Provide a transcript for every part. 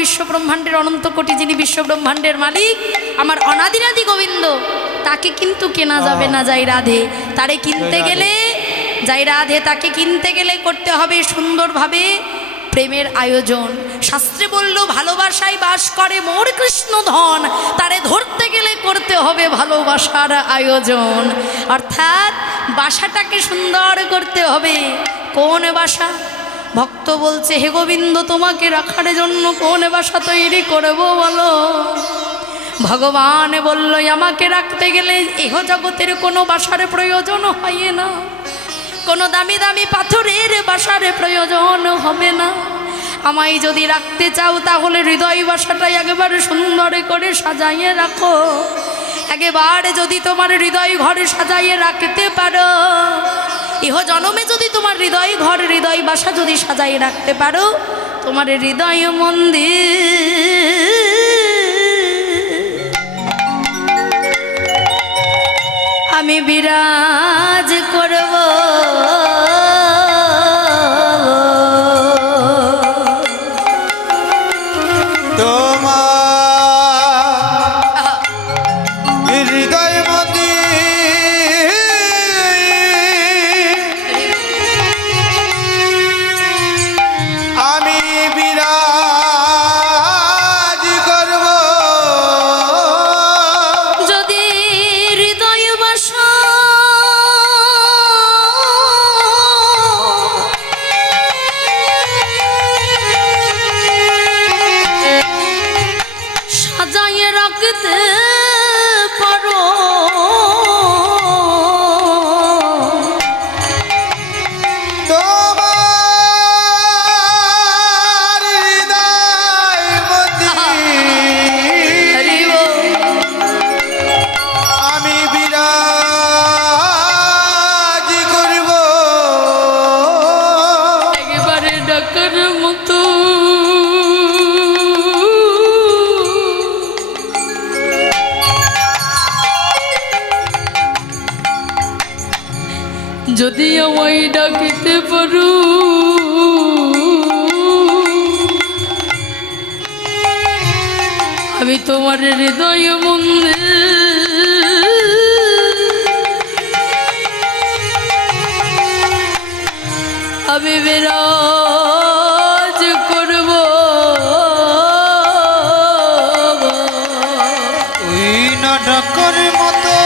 বিশ্বব্রহ্মাণ্ডের অনন্ত কোটি, যিনি বিশ্বব্রহ্মাণ্ডের মালিক, আমার অনাদিরাদি গোবিন্দ, তাকে কিন্তু কেনা যাবে না। যাই রাধে, তারে কিনতে গেলে, যাই রাধে তাকে কিনতে গেলে করতে হবে সুন্দরভাবে প্রেমের আয়োজন। শাস্ত্রে বলল ভালোবাসায় বাস করে মোর কৃষ্ণ ধন, তারে ধরতে গেলে করতে হবে ভালোবাসার আয়োজন। অর্থাৎ বাসাটাকে সুন্দর করতে হবে। কোন বাসা? ভক্ত বলছে, হে গোবিন্দ, তোমাকে রাখার জন্য কোন বাসা তৈরি করব বলো? ভগবান বলল, আমাকে রাখতে গেলে ইহ জগতের কোনো বাসার প্রয়োজন হয় না, কোনো দামি দামি পাথরের বাসার প্রয়োজন হবে না। আমায় যদি রাখতে চাও তাহলে হৃদয় বাসাটাই একেবারে সুন্দর করে সাজাইয়ে রাখো। একেবারে যদি তোমার হৃদয় ঘরে সাজাইয়ে রাখতে পারো, ইহ জনমে যদি তোমার হৃদয় ঘর, হৃদয় বাসা যদি সাজাইয়ে রাখতে পারো, তোমার হৃদয় মন্দির আমি বিরাজ করব। যদি আমায় ডাকিতে পারো, আমি তোমার হৃদয় মন্দির আমি বিরাজ করব। ওই নাটকের মতো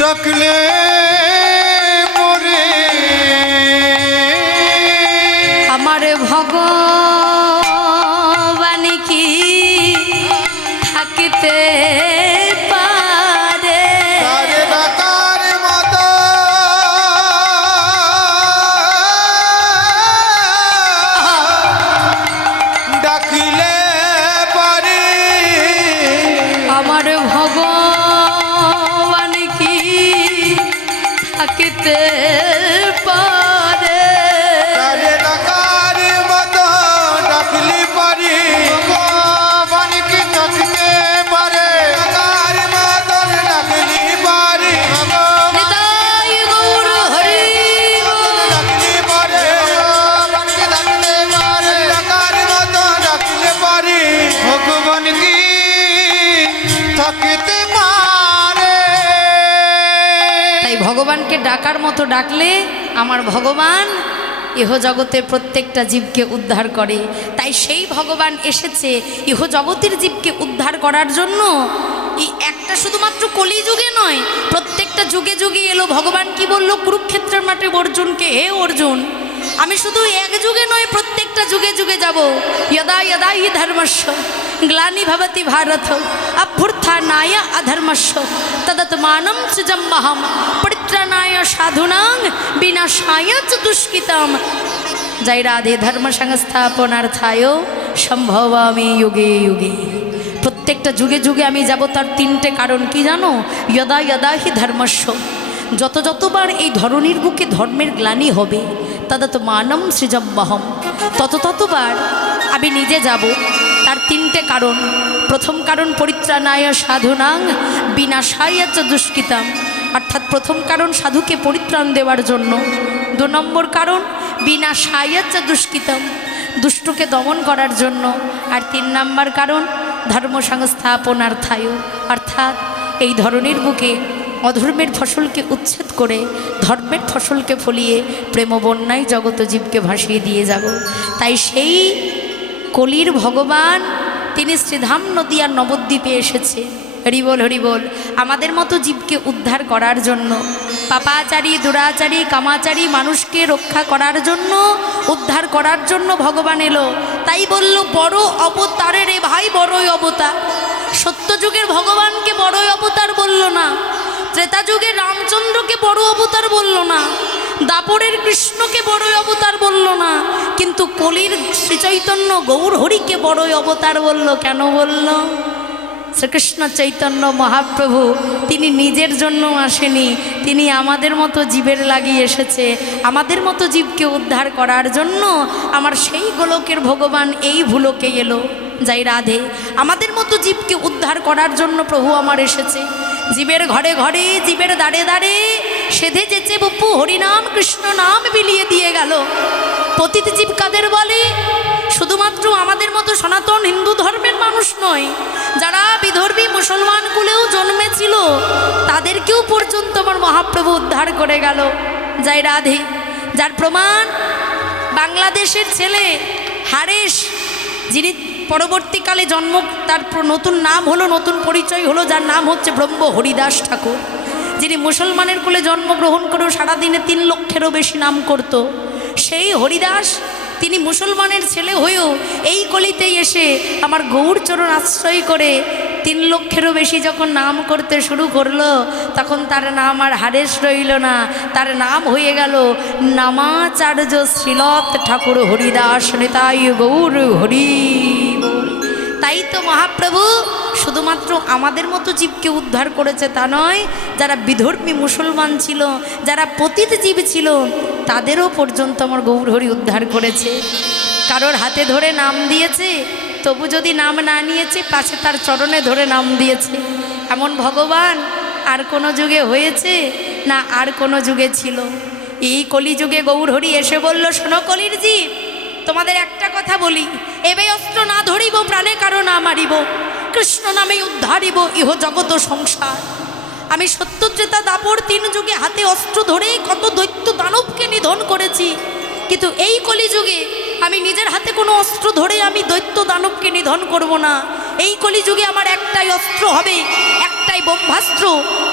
ডাকলে পরে আমার ভগবান কি থাকিতে পারে? তারে ডাকার মতো ডাকিলে পারে আমার ভগবান কি থাকিতে পারে? তারে ডাকার মতো ডাকলি পারে ভগবান কি ডাকতে পারে, ডাকার মতো ডাকলি পারে নিতাই গৌর হরি ডাকলি পারে ভগবান কি ডাকতে পারে, ডাকার মতো ডাকলে পারে ভগবান কি থাকতে পারে। তাই ভগবানকে ডাকার মতো ডাকলে আমার ভগবান ইহ জগতের প্রত্যেকটা জীবকে উদ্ধার করে। তাই সেই ভগবান এসেছে ইহ জগতের জীবকে উদ্ধার করার জন্য। এই একটা শুধুমাত্র কলিযুগে নয়, প্রত্যেকটা যুগে যুগে এলো। ভগবান কি বলল কুরুক্ষেত্রের মাঠে অর্জুনকে, হে অর্জুন, আমি শুধু এক যুগে নয়, প্রত্যেকটা যুগে যুগে যাব। यदा यदा हि धर्मस्य ग्लानि भवति भारत अभ्युत्थानाय अधर्मस्य तदात्मानं सृजाम्यहं परित्राणाय साधूनां विनाशाय च दुष्कृताम्। जय राधे। धर्म संस्थापनार्थाय सम्भवामि युगे युगे। प्रत्येकटा जुगे जुगे आमी যাব। তার তিনটে কারণ কি জানো? यदा यदा हि धर्मस्य, যত যতবার এই ধরনীর বুকে ধর্মের গ্লানি হবে, তদাত্মানম সৃজাম্যহম, তত ততবার আমি নিজে যাব। তার তিনটে কারণ। প্রথম কারণ পরিত্রাণায় সাধুনাং বিনাশায় চ দুষ্কৃতাম। অর্থাৎ প্রথম কারণ সাধুকে পরিত্রাণ দেওয়ার জন্য, 2 নম্বর কারণ বিনা সায়াচ্চা দুষ্কৃতম, দুষ্টকে দমন করার জন্য, আর 3 নম্বর কারণ ধর্ম সংস্থাপনার্থায়, অর্থাৎ এই ধরনের বুকে অধর্মের ফসলকে উচ্ছেদ করে ধর্মের ফসলকে ফলিয়ে প্রেমবন্যায় জগত জীবকে ভাসিয়ে দিয়ে যাব। তাই সেই কলির ভগবান তিনি শ্রীধাম নদিয়ার নবদ্বীপে এসেছে। হরিবোল হরিবোল। আমাদের মতো জীবকে উদ্ধার করার জন্য, পাপাচারী দুরাচারী কামাচারী মানুষকে রক্ষা করার জন্য, উদ্ধার করার জন্য ভগবান এলো। তাই বলল বড় অবতারে রে ভাই, বড়ই অবতার। সত্যযুগের ভগবানকে বড়ই অবতার বলল না, ত্রেতা যুগে রামচন্দ্রকে বড় অবতার বলল না, দাপরের কৃষ্ণকে বড়ই অবতার বলল না, কিন্তু কলির শ্রীচৈতন্য গৌর হরিকে বড়ই অবতার বলল। কেন বলল? শ্রীকৃষ্ণ চৈতন্য মহাপ্রভু তিনি নিজের জন্য আসেনি, তিনি আমাদের মতো জীবের লাগিয়ে এসেছে। আমাদের মতো জীবকে উদ্ধার করার জন্য আমার সেই গোলকের ভগবান এই ভুলোকে এলো। যাই রাধে। আমাদের মতো জীবকে উদ্ধার করার জন্য প্রভু আমার এসেছে। জীবের ঘরে ঘরে, জীবের দাঁড়ে দাঁড়ে সেধে যেচে বপু হরিনাম কৃষ্ণ নাম বিলিয়ে দিয়ে গেল। পতিত জীব কাদের বলে? শুধুমাত্র আমাদের মতো সনাতন হিন্দু ধর্মের মানুষ নয়, যারা বিধর্মী মুসলমান কুলেও জন্মেছিল তাদেরকেও পর্যন্ত আমার মহাপ্রভু উদ্ধার করে গেল। যাই রাধে। যার প্রমাণ বাংলাদেশের ছেলে হারেশ, যিনি পরবর্তীকালে জন্ম, তার নতুন নাম হলো, নতুন পরিচয় হলো, যার নাম হচ্ছে ব্রহ্ম হরিদাস ঠাকুর, যিনি মুসলমানের কুলে জন্মগ্রহণ করেও সারাদিনে 3 লক্ষেরও বেশি নাম করত। সেই হরিদাস তিনি মুসলমানের ছেলে হয়েও এই কলিতেই এসে আমার গৌরচরণ আশ্রয় করে 3 লক্ষেরও বেশি যখন নাম করতে শুরু করলো, তখন তার নাম আর হারেশ রইল না, তার নাম হয়ে গেল নামাচার্য শ্রীলত ঠাকুর হরিদাস নিতাই গৌর হরি বল। তাই তো মহাপ্রভু শুধুমাত্র আমাদের মতো জীবকে উদ্ধার করেছে তা নয়, যারা বিধর্মী মুসলমান ছিল, যারা পতিত জীব ছিল, তাদেরও পর্যন্ত আমার গৌরহরি উদ্ধার করেছে। কারোর হাতে ধরে নাম দিয়েছে, তবু যদি নাম না নিয়েছে পাশে তার চরণে ধরে নাম দিয়েছে। এমন ভগবান আর কোনো যুগে হয়েছে না আর কোনো যুগে ছিল? এই কলিযুগে গৌরহরি এসে বলল, শোনো কলির জীব, তোমাদের একটা কথা বলি, এবে অস্ত্র না ধরিব, প্রাণে কারো না মারিব, কৃষ্ণ নামে উদ্ধারিব ইহ জগত সংসার। আমি সত্যত্রেতা দাপর 3 যুগে হাতে অস্ত্র ধরে কত দৈত্য দানবকে নিধন করেছি, কিন্তু এই কলিযুগে আমি নিজের হাতে কোনো অস্ত্র ধরে আমি দৈত্য দানবকে নিধন করব না। এই কলিযুগে আমার একটাই অস্ত্র হবে, একটাই ব্রহ্মাস্ত্র,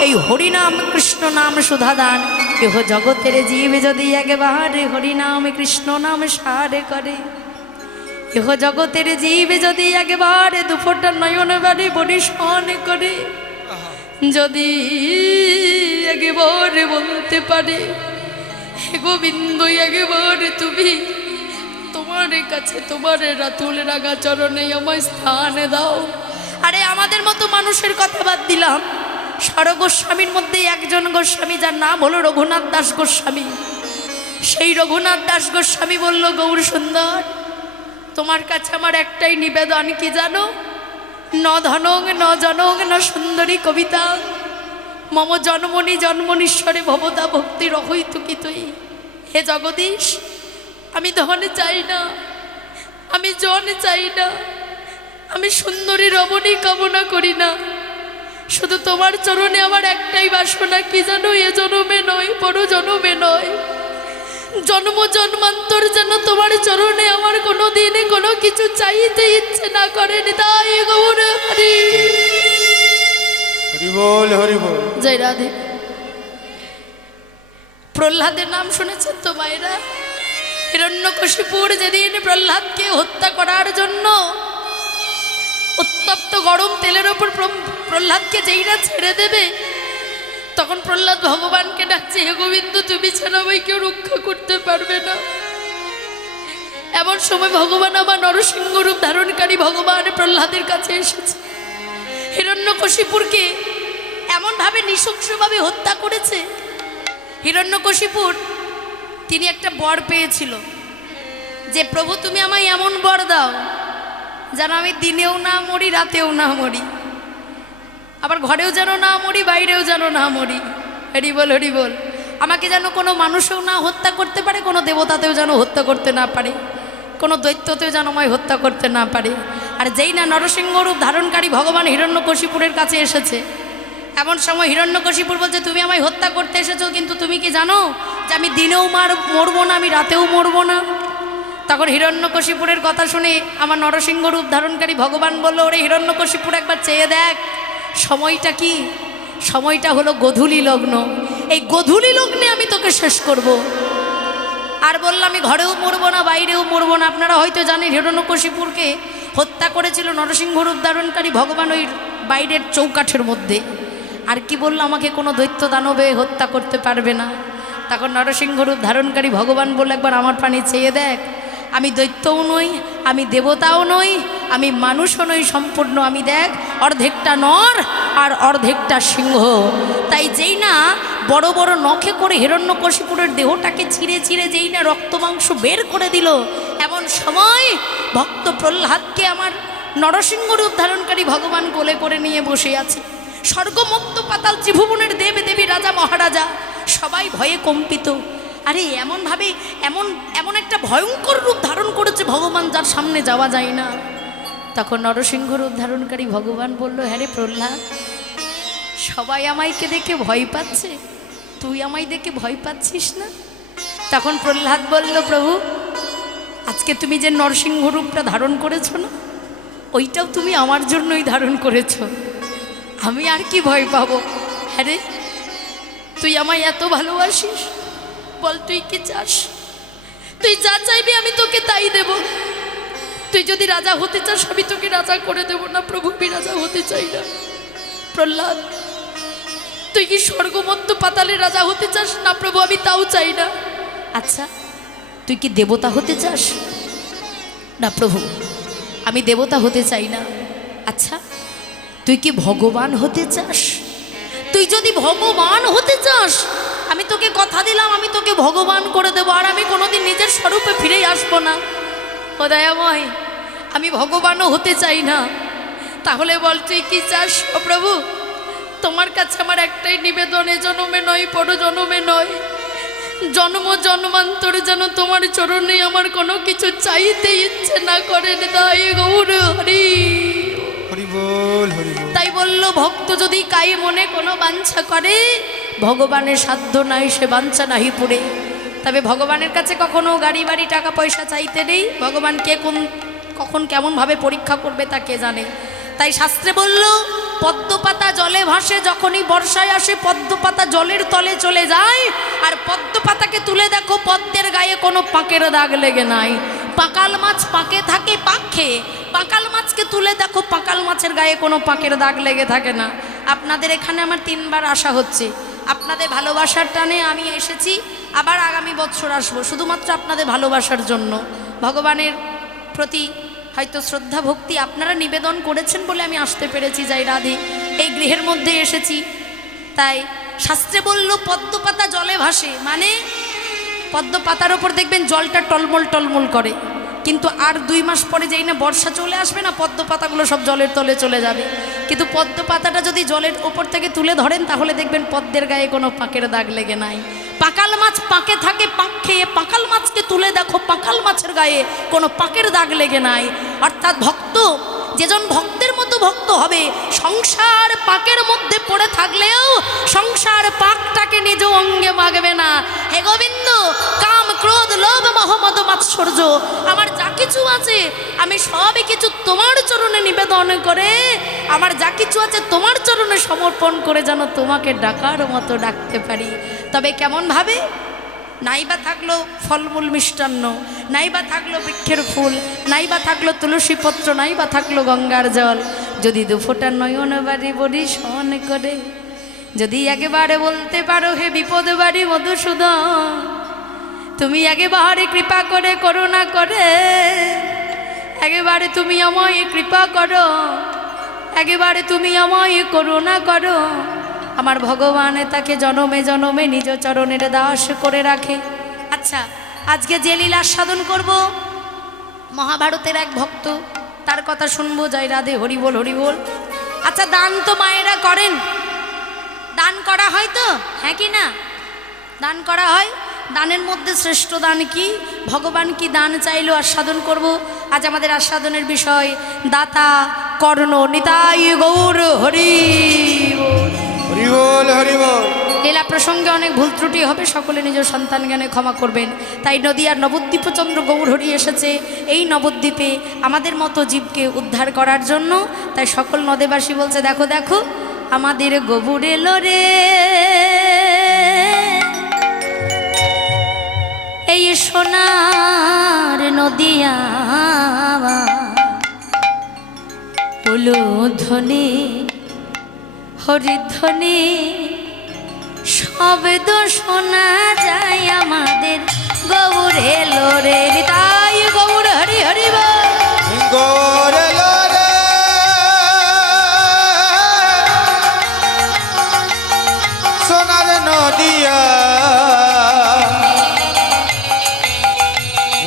এই হরিনাম কৃষ্ণ নাম সুধাদান। ইহ জগতের জীব যদি একবারে হরিনাম কৃষ্ণ নাম সারে করে, ইহ জগতের জীব যদি একবারে দুফোটা নয়ন বাড়ি বরিশন করে, যদি একবারে বলতে পারে হে গোবিন্দ একবারে তুমি তোমার কাছে তোমার রাতুল রাগা চরণে আমায় স্থান দাও। আরে আমাদের মতো মানুষের কথা বাদ দিলাম, স্বরগোস্বামীর মধ্যে একজন গোস্বামী যার নাম হলো রঘুনাথ দাস গোস্বামী। সেই রঘুনাথ দাস গোস্বামী বলল, গৌর সুন্দর, তোমার কাছে আমার একটাই নিবেদন, কি জানো? ন ধনং ন জনং ন সুন্দরী কবিতা, মম জন্মনি জন্মনীশ্বরে ভবতা ভক্তি রহইতু কি তুই। হে জগদীশ, আমি ধন চাই না, আমি জন চাই না, আমি সুন্দরী রমণী কামনা করি না, শুধু তোমার চরণে আমার একটাই বাসনা, কি জানো? এ জন্মে নয়, পর জন্মে নয়, জন্ম জন্মান্তর যেন তোমার চরণে আমার কোনো দিনে কোনো কিছু চাইতে ইচ্ছে না করে। নিতাই গৌর হরি হরি বল, হরি বল। জয় রাধে। প্রহ্লাদের নাম শুনেছেন তো মায়েরা? হিরণ্যকশিপুর যেদিন প্রহ্লাদকে হত্যা করার জন্য উত্তপ্ত গরম তেলের ওপর প্রহ্লাদকে যেইরা ছেড়ে দেবে, তখন প্রহ্লাদ ভগবানকে ডাকছে, হে গোবিন্দ, তুমি ছাড়া আমায় কেউ রক্ষা করতে পারবে না। এমন সময় ভগবান আমার নরসিংহ রূপ ধারণকারী ভগবান প্রহ্লাদের কাছে এসেছে। হিরণ্যকশিপুরকে এমনভাবে নৃশংসভাবে হত্যা করেছে। হিরণ্যকশিপুর তিনি একটা বর পেয়েছিল যে, প্রভু তুমি আমায় এমন বর দাও যেন আমি দিনেও না মরি, রাতেও না মরি, আবার ঘরেও যেন না মরি, বাইরেও যেন না মরি, হরি বল হরি বল। আমাকে যেন কোনো মানুষও না হত্যা করতে পারে, কোনো দেবতাতেও যেন হত্যা করতে না পারে, কোনো দৈত্যতেও যেন আমায় হত্যা করতে না পারে। আর যেই না নরসিংহ রূপ ধারণকারী ভগবান হিরণ্যকশিপুরের কাছে এসেছে, এমন সময় হিরণ্যকশিপুর বলছে, তুমি আমায় হত্যা করতে এসেছো, কিন্তু তুমি কি জানো যে আমি দিনেও মরবো না, আমি রাতেও মরবো না? তখন হিরণ্যকশিপুরের কথা শুনে আমার নরসিংহ রূপ ধারণকারী ভগবান বলল, ওরে হিরণ্যকশিপুর, একবার চেয়ে দেখ সময়টা কি। সময়টা হলো গোধূলি লগ্ন, এই গোধূলি লগ্নে আমি তোকে শেষ করব। আর বললাম, আমি ঘরেও মরবো না, বাইরেও মরবো না। আপনারা হয়তো জানেন হিরণ্যকশিপুরকে হত্যা করেছিল নরসিংহ রূপ ধারণকারী ভগবান ওই বাইরের চৌকাঠের মধ্যে। আর কি বললো, আমাকে কোনো দৈত্য দানবে হত্যা করতে পারবে না। তখন নরসিংহ রূপ ধারণকারী ভগবান বলল, একবার আমার পানে চেয়ে দেখ, আমি দৈত্যও নই, আমি দেবতাও নই, আমি মানুষও নই, সম্পূর্ণ আমি দেখ অর্ধেকটা নর আর অর্ধেকটা সিংহ। তাই যেই না বড় বড় নখে করে হিরণ্যকশিপুরের দেহটাকে ছিঁড়ে ছিঁড়ে যেই না রক্ত মাংস বের করে দিল, এমন সময় ভক্ত প্রহ্লাদকে আমার নরসিংহ রূপ ধারণকারী ভগবান কোলে করে নিয়ে বসে আছে। স্বর্গমত্ত পাতাল ত্রিভুবনের দেব দেবী রাজা মহারাজা সবাই ভয়ে কম্পিত। আরে এমনভাবে এমন একটা ভয়ঙ্কর রূপ ধারণ করেছে ভগবান, যার সামনে যাওয়া যায় না। তখন নরসিংহ রূপ ধারণকারী ভগবান বলল, হ্যাঁ রে প্রহ্লাদ, সবাই আমায়কে দেখে ভয় পাচ্ছে, তুই আমায় দেখে ভয় পাচ্ছিস না? তখন প্রহ্লাদ বলল, প্রভু, আজকে তুমি যে নরসিংহ রূপটা ধারণ করেছো না, ওইটাও তুমি আমার জন্যই ধারণ করেছো, আমি আর কি ভয় পাবো? হ্যাঁ রে, তুই আমায় এত ভালোবাসিস, বল তুই কি চাস? তুই যা চাইবি আমি তোকে তাই দেব। তুই যদি রাজা হতে চাস আমি তোকে রাজা করে দেব। না প্রভু, আমি রাজা হতে চাই না। প্রহ্লাদ, তুই কি স্বর্গমত্ত পাতালে রাজা হতে চাস? না প্রভু, আমি তাও চাই না। আচ্ছা, তুই কি দেবতা হতে চাস? না প্রভু, আমি দেবতা হতে চাই না। আচ্ছা, তুই কি ভগবান হতে চাস? তুই যদি ভগবান হতে চাস, আমি তোকে কথা দিলাম, আমি তোকে ভগবান করে দেবো, আর আমি কোনোদিন নিজের স্বরূপে ফিরেই আসবো না। ও দয়াময়, আমি ভগবানও হতে চাই না। তাহলে বল তুই কি চাস? ও প্রভু, তোমার কাছে আমার একটাই নিবেদন, এ জন্মে নয়, পর জন্মে নয়, জন্ম জন্মান্তরে যেন তোমার চরণে আমার কোনো কিছু চাইতে ইচ্ছে না করে। তাই গৌর হরি হরি বল হরি বল। তাই বলল, ভক্ত যদি কাই মনে কোনো বাঞ্ছা করে, ভগবানের সাধ্য নাই সে বাঞ্ছা নাহি পুরে। তবে ভগবানের কাছে কখনো গাড়ি বাড়ি টাকা পয়সা চাইতে নেই। ভগবান কে কখন কেমনভাবে পরীক্ষা করবে তা কে জানে। তাই শাস্ত্রে বলল, পদ্মপাতা জলে ভাসে, যখনই বর্ষায় আসে পদ্মপাতা জলের তলে চলে যায়। আর পদ্মপাতাকে তুলে দেখো, পদ্মের গায়ে কোনো পাকের দাগ লেগে নাই। পাকাল মাছ পাকে থাকে পাক খেয়ে, পাকাল মাছকে তুলে দেখো, পাকাল মাছের গায়ে কোনো পাকের দাগ লেগে থাকে না। আপনাদের এখানে আমার 3 বার আসা হচ্ছে। আপনাদের ভালোবাসার টানে আমি এসেছি, আবার আগামী বছর আসবো, শুধুমাত্র আপনাদের ভালোবাসার জন্য। ভগবানের প্রতি হয়তো শ্রদ্ধা ভক্তি আপনারা নিবেদন করেছেন বলে আমি আসতে পেরেছি। যাই রাধে, এই গৃহের মধ্যে এসেছি। তাই শাস্ত্রে বলল, পদ্মপাতা জলে ভাসে, মানে পদ্মপাতার ওপর দেখবেন জলটা টলমল টলমল করে, কিন্তু আর 2 মাস পরে যেই না বর্ষা চলে আসবে না, পদ্মপাতাগুলো সব জলের তলে চলে যাবে। কিন্তু পদ্মপাতাটা যদি জলের ওপর থেকে তুলে ধরেন, তাহলে দেখবেন পদ্মের গায়ে কোনো পাকের দাগ লেগে নাই। পাকাল মাছ পাকে থাকে পাক খেয়ে, পাকাল মাছকে তুলে দেখো, পাকাল মাছের গায়ে কোনো পাকের দাগ লেগে নাই। অর্থাৎ ভক্ত যেজন ভক্তের মতো ভক্ত হবে, সংসার পাকের মধ্যে পড়ে থাকলেও সংসার পাকটাকে নিজ অঙ্গে মাগবে না। হে গোবিন্দ, কাম ক্রোধ লোভ মোহ মদ মাৎসর্য আমার যা কিছু আছে, আমি সবই কিছু তোমার চরণে নিবেদন করে, আমার যা কিছু আছে তোমার চরণে সমর্পণ করে যেন তোমাকে ডাকার মতো ডাকতে পারি। তবে কেমন ভাবে? নাইবা থাকলো ফলমূল মিষ্টান্ন, নাইবা থাকলো বৃক্ষের ফুল, নাইবা থাকলো তুলসী পত্র, নাইবা থাকলো গঙ্গার জল, যদি 2 ফোঁটা নয়ন বাড়ি বড়ি শন করে, যদি একেবারে বলতে পারো, হে বিপদ বাড়ি মধুসূদন, তুমি একেবারে কৃপা করে করুণা করে, একেবারে তুমি আমায় কৃপা করো, একেবারে তুমি আমায় করুণা করো, আমার ভগবান তাকে জনমে জনমে নিজ চরণের দাস করে রাখে। আচ্ছা, আজকে যে লীলা সাধন করব, মহাভারতের এক ভক্ত, তার কথা শুনবো। জয় রাধে, হরি বল হরি বল। আচ্ছা, দান তো মায়েরা করেন, দান করা হয় তো, হ্যাঁ কি না? দান করা হয়। দানের মধ্যে শ্রেষ্ঠ দান কি? ভগবান কি দান চাইলো আস্বাদন করব। আজ আমাদের আস্বাদনের বিষয় দাতা কর্ণ। নিতাই গৌর হরি বল। হরি বল, হরি বল। লীলা প্রসঙ্গে অনেক ভুল ত্রুটি হবে, সকলে নিজ সন্তান জ্ঞানে ক্ষমা করবেন। তাই নদীয়ার নবদ্বীপচন্দ্র গৌর হরি এসেছে এই নবদ্বীপে আমাদের মতো জীবকে উদ্ধার করার জন্য। তাই সকল নদেবাসী বলছে, দেখো দেখো আমাদের গৌর এলো রে, এই সোনার নদিয়া হলো ধ্বনি হরিধ্বনি শব্দ শোনা যায় আমাদের গৌর এলো রে। নিতাই গৌর হরি হরি বল। গৌর এলো রে, সোনার নদিয়া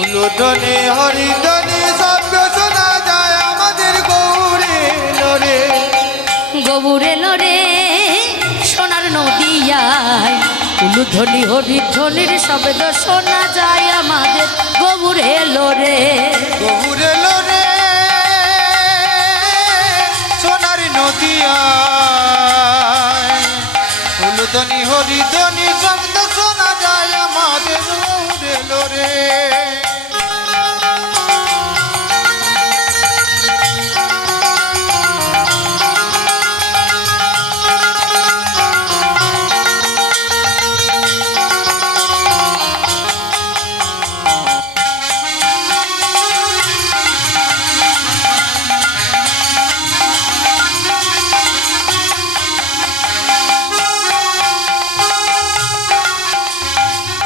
উলুধ্বনি হরিধ্বনি শব্দ শোনা যায় আমাদের গৌর এলো রে। গৌর এলো রে সোনার নদিয়ায় উলুধ্বনি হরিধ্বনির শব্দ শোনা যায় আমাদের গৌর এলো রে। গৌর এলো রে, সোনার নদিয়া উলুধ্বনি হরিধ্বনি শব্দ শোনা যায় আমাদের গৌর এলো রে।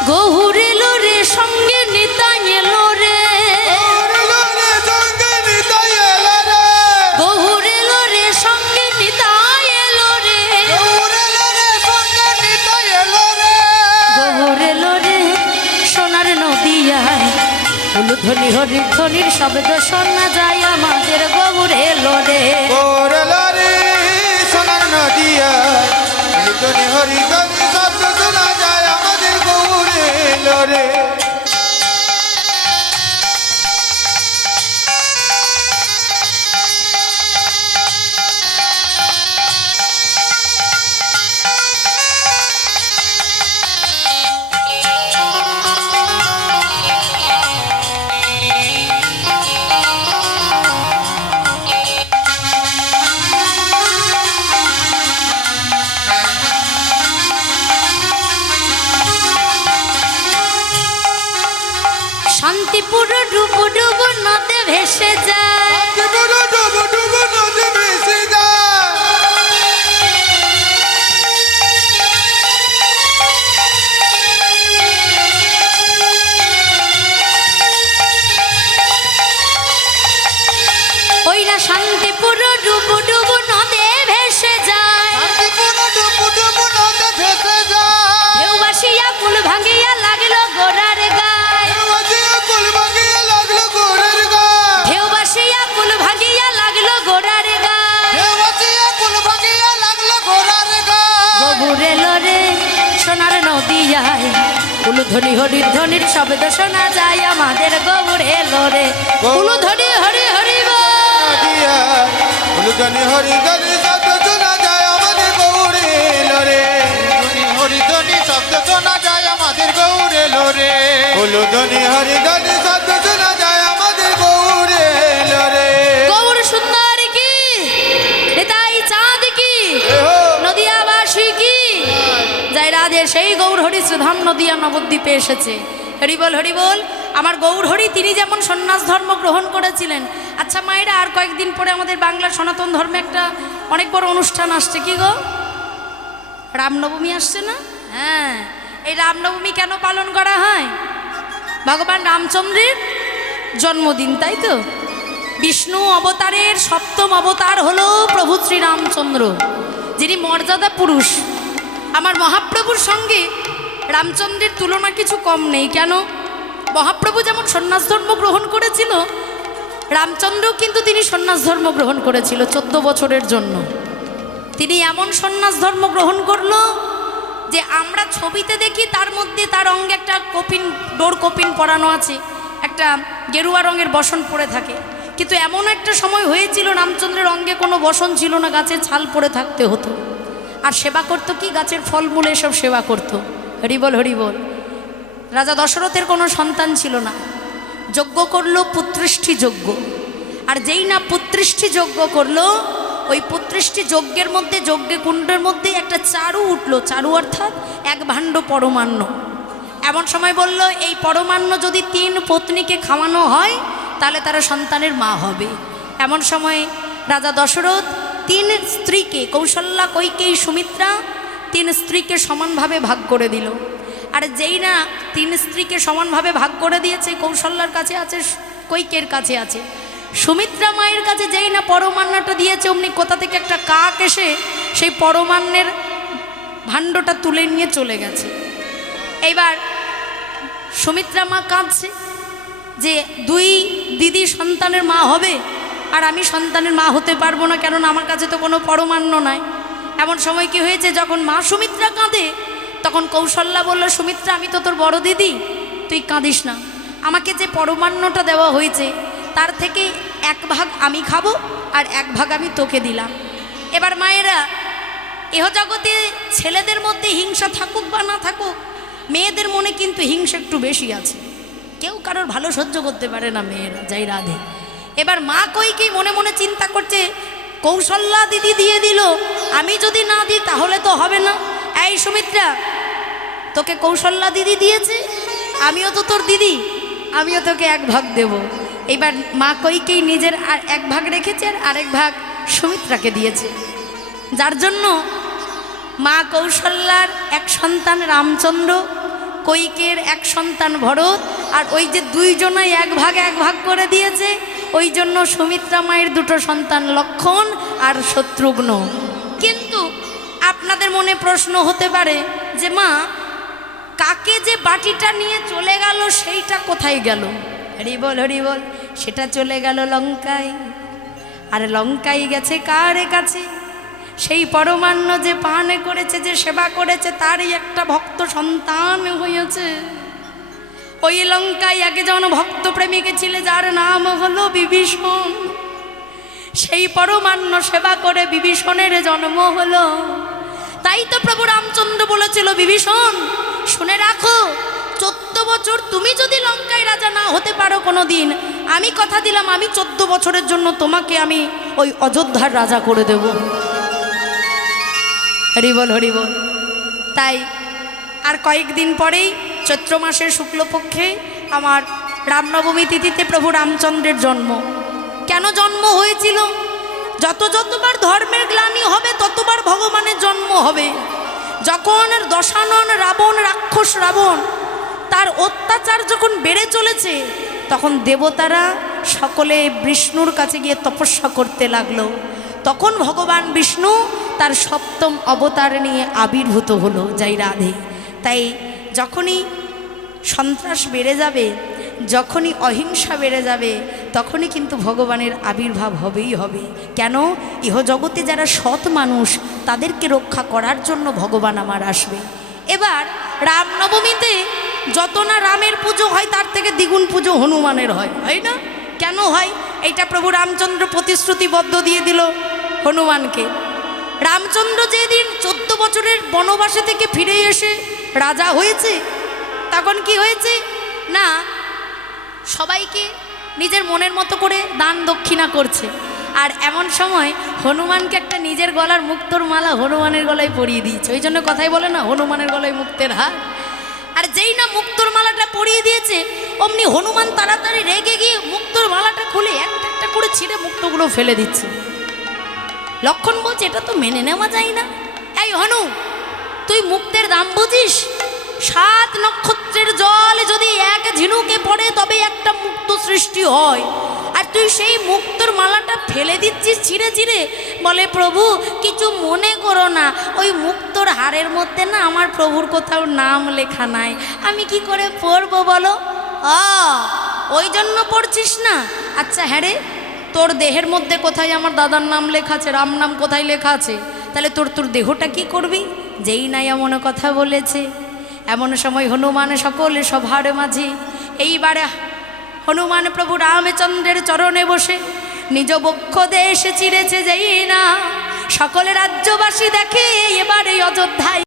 গৌর এলো রে সঙ্গে নিতাই এলো রে, গৌর এলো রে সঙ্গে নিতাই এলো রে, গৌর এলো রে সোনার নদিয়ায় উলুধ্বনি হরিধ্বনির শব্দ শোনা যায় আমাদের গৌর এলো রে। গৌর এলো রে, সোনার নদিয়া উলুধ্বনি হরিধ্বনি শব্দ শোনা যায় আমাদের গৌর এলো রে। শান্তিপুর ডুবু ডুবু নদে ভেসে যায়, ডুবু ডুবু নদী ভেসে যায়, ওই না শান্তিপুর ডুবু ডুবু নদে ভেসে যায়, ডুবু ডুবু নদী ভেসে যায়, ঢেউ ভাসিয়া কুল ভাঙিয়া লাগলো গোড়ার গায়, কুল ভাঙিয়া লাগলো গোড়ের গায়, ঢেউ ভাসিয়া কুল ভাঙিয়া লাগলো গোড়ার গায়, কুল ভাঙিয়া লাগলো গোড়ার গায়। গৌর এলো রে সোনার নদিয়ায় উলুধ্বনি হরিধ্বনির শব্দ শোনা যায় আমাদের গৌর এলো রে। উলুধ্বনি হরি হরি বল। নদিয়া উলুধ্বনি হরিধ্বনি শব্দ শোনা যায় আমাদের গৌর এলো রে। হরিধ্বনি শব্দ শোনা যায় আমাদের গৌর এলো রে। উলুধ্বনি হরিধ্বনি শব্দ শোনা যায় আমাদের গৌর এলো রে। গৌর সুন্দর কি, নিতাই চাঁদ কি, নদিয়াবাসী কি, যাই রাধে সেই গৌর হরি শ্রীধাম নদিয়া নবদ্বীপে এসেছে। হরি বল, হরি বল। আমার গৌর হরি তিনি যেমন সন্ন্যাস ধর্ম গ্রহণ করেছিলেন। আচ্ছা মায়েরা, আর কয়েকদিন পরে আমাদের বাংলার সনাতন ধর্মে একটা অনেক বড় অনুষ্ঠান আসছে, কি গো? রামনবমী আসছে না? হ্যাঁ, এই রামনবমী কেন পালন করা হয়? ভগবান রামচন্দ্রের জন্মদিন, তাই তো? বিষ্ণু অবতারের সপ্তম অবতার হলো প্রভু শ্রীরামচন্দ্র, যিনি মর্যাদা পুরুষ। আমার মহাপ্রভুর সঙ্গে রামচন্দ্রের তুলনা কিছু কম নেই। কেন? মহাপ্রভু যেমন সন্ন্যাস ধর্ম গ্রহণ করেছিল, রামচন্দ্রও কিন্তু তিনি সন্ন্যাস ধর্ম গ্রহণ করেছিল 14 বছরের জন্য। তিনি এমন সন্ন্যাস ধর্ম গ্রহণ করলো যে আমরা ছবিতে দেখি তার মধ্যে তার অঙ্গে একটা কপিন, ডোর কপিন পরানো আছে, একটা গেরুয়া রঙের বসন পরে থাকে। কিন্তু এমন একটা সময় হয়েছিল রামচন্দ্রের অঙ্গে কোনো বসন ছিল না, গাছের ছাল পরে থাকতে হতো। আর সেবা করতো কি, গাছের ফলমূল এসব সেবা করতো। হরিবল হরিবল। রাজা দশরথের কোনো সন্তান ছিল না, যজ্ঞ করলো পুত্রেষ্ঠি যজ্ঞ। আর যেই না পুত্রেষ্ঠি যজ্ঞ করলো, ওই পুত্রেষ্ঠি যজ্ঞের মধ্যে, যজ্ঞ কুণ্ডের মধ্যে একটা চারু উঠলো। চারু অর্থাৎ এক ভাণ্ড পরমান্ন। এমন সময় বলল, এই পরমান্ন যদি 3 পত্নীকে খাওয়ানো হয় তাহলে তারা সন্তানের মা হবে। এমন সময় রাজা দশরথ 3 স্ত্রীকে, কৌশল্যা, কৈকেয়ী, সুমিত্রা, 3 স্ত্রীকে সমানভাবে ভাগ করে দিল। আর যেই না 3 স্ত্রীকে সমানভাবে ভাগ করে দিয়েছে, কৌশল্যার কাছে আছে, কৈকের কাছে আছে, সুমিত্রা মায়ের কাছে যেই না পরমান্নটা দিয়েছে, অমনি কোথা থেকে একটা কাক এসে সেই পরমান্নের ভাণ্ডটা তুলে নিয়ে চলে গেছে। এইবার সুমিত্রা মা কাঁদছে যে 2 দিদি সন্তানের মা হবে আর আমি সন্তানের মা হতে পারবো না, কেননা আমার কাছে তো কোনো পরমান্ন নাই। এমন সময় কি হয়েছে, যখন মা সুমিত্রা কাঁদে তখন কৌশল্যা বলল, সুমিত্রা আমি তো তোর বড় দিদি, তুই কাঁদিস না, আমাকে যে পরমান্নটা দেওয়া হয়েছে তার থেকে 1 ভাগ আমি খাবো আর 1 ভাগ আমি তোকে দিলাম। এবার মায়েরা, ইহজগতে ছেলেদের মধ্যে হিংসা থাকুক বা না থাকুক, মেয়েদের মনে কিন্তু হিংসা একটু বেশি আছে। কেউ কারোর ভালো সহ্য করতে পারে না মেয়েরা, যাই রাধে। এবার মা কৈকেয়ী মনে মনে চিন্তা করছে, কৌশল্যা দিদি দিয়ে দিল, আমি যদি না দিই তাহলে তো হবে না। এই সুমিত্রা, তোকে কৌশল্যা দিদি দিয়েছে, আমিও তো তোর দিদি, আমিও তোকে 1 ভাগ দেব। এবার মা কৈকেয়ী নিজের আর 1 ভাগ রেখেছে আর আরেক ভাগ সুমিত্রাকে দিয়েছে। যার জন্য মা কৌশল্যার 1 সন্তান রামচন্দ্র, কৈকের 1 সন্তান ভরত, আর ওই যে 2 জনাই 1 ভাগ করে দিয়েছে, ওই জন্য সুমিত্রা মায়ের 2টো সন্তান লক্ষণ আর শত্রুঘ্ন। কিন্তু আপনাদের মনে প্রশ্ন হতে পারে যে মা, কাকে যে বাটিটা নিয়ে চলে গেল সেইটা কোথায় গেল? হরিবল হরিবল। সেটা চলে গেল লঙ্কায়। আর লঙ্কায় গেছে কার কাছে? সেই পরমান্ন যে পান করেছে, যে সেবা করেছে, তারই একটা ভক্ত সন্তান হয়েছে। ওই লঙ্কায় একজন ভক্ত প্রেমিক ছিল, যার নাম হলো বিভীষণ। সেই পরমান্ন সেবা করে বিভীষণের জন্ম হলো। তাই তো প্রভু রামচন্দ্র বলেছিল, বিভীষণ শুনে রাখো, 14 বছর তুমি যদি লঙ্কায় রাজা না হতে পারো কোনো দিন, আমি কথা দিলাম আমি 14 বছরের জন্য তোমাকে আমি ওই অযোধ্যার রাজা করে দেব। হরিবল হরিবল। তাই আর কয়েকদিন পরেই চৈত্র মাসের শুক্লপক্ষে আমার রামনবমী তিথিতে প্রভু রামচন্দ্রের জন্ম। কেন জন্ম হয়েছিল? যতবার ধর্মের গ্লানি হবে ততবার ভগবানের জন্ম হবে। যখন দশানন রাবণ, রাক্ষস রাবণ, তার অত্যাচার যখন বেড়ে চলেছে, তখন দেবতারা সকলে বিষ্ণুর কাছে গিয়ে তপস্যা করতে লাগলো। তখন ভগবান বিষ্ণু তার 7ম অবতার নিয়ে আবির্ভূত হলো, যাই রাধে। তাই যখনই সন্ত্রাস বেড়ে যাবে, যখনই অহিংসা বেড়ে যাবে, তখনই কিন্তু ভগবানের আবির্ভাব হবেই হবে। কেন? ইহজগতে যারা সৎ মানুষ তাদেরকে রক্ষা করার জন্য ভগবান আমার আসবে। এবার রামনবমীতে যত না রামের পুজো হয়, তার থেকে দ্বিগুণ পুজো হনুমানের হয়, হয় না? কেন হয়? এইটা প্রভু রামচন্দ্র প্রতিশ্রুতিবদ্ধ দিয়ে দিল হনুমানকে। রামচন্দ্র যেদিন 14 বছরের বনবাসে থেকে ফিরে এসে রাজা হয়েছে, তখন কি হয়েছে না, সবাইকে নিজের মনের মতো করে দান দক্ষিণা করছে। আর এমন সময় হনুমানকে একটা নিজের গলার মুক্তোর মালা হনুমানের গলায় পরিয়ে দিয়েছে। ওই জন্য কথাই বলে না, হনুমানের গলায় মুক্তের হার। আর যেই না মুক্তোর মালাটা পরিয়ে দিয়েছে, অমনি হনুমান তাড়াতাড়ি রেগে গিয়ে মুক্তোর মালাটা খুলে একটা একটা করে ছিঁড়ে মুক্তোগুলো ফেলে দিচ্ছে। লক্ষণ বলছে, এটা তো মেনে নেওয়া যায় না। এই হনু, তুই মুক্তের দাম বুঝিস? 7 নক্ষত্রের জল যদি 1 ঝিনুকে পড়ে তবে একটা মুক্ত সৃষ্টি হয়, আর তুই সেই মুক্তোর মালাটা ফেলে দিচ্ছিস ছিঁড়ে ছিঁড়ে। বলে, প্রভু কিছু মনে করো না, ওই মুক্তোর হারের মধ্যে না আমার প্রভুর কোথাও নাম লেখা নাই, আমি কি করে পড়বো বলো? ওই জন্য পড়ছিস না? আচ্ছা হ্যাঁ রে, তোর দেহের মধ্যে কোথায় আমার দাদার নাম লেখা আছে, রাম নাম কোথায় লেখা আছে? তাহলে তোর দেহটা কি করবি? যেই নাই এমন কথা বলেছে, এমন সময় হনুমান সকল সভার মাঝে এইবারে হনুমান প্রভু রামচন্দ্রের চরণে বসে নিজ বক্ষ দেশ চিরেছে, যেই না সকল রাজ্যবাসী দেখে এবারে অযোধ্যায়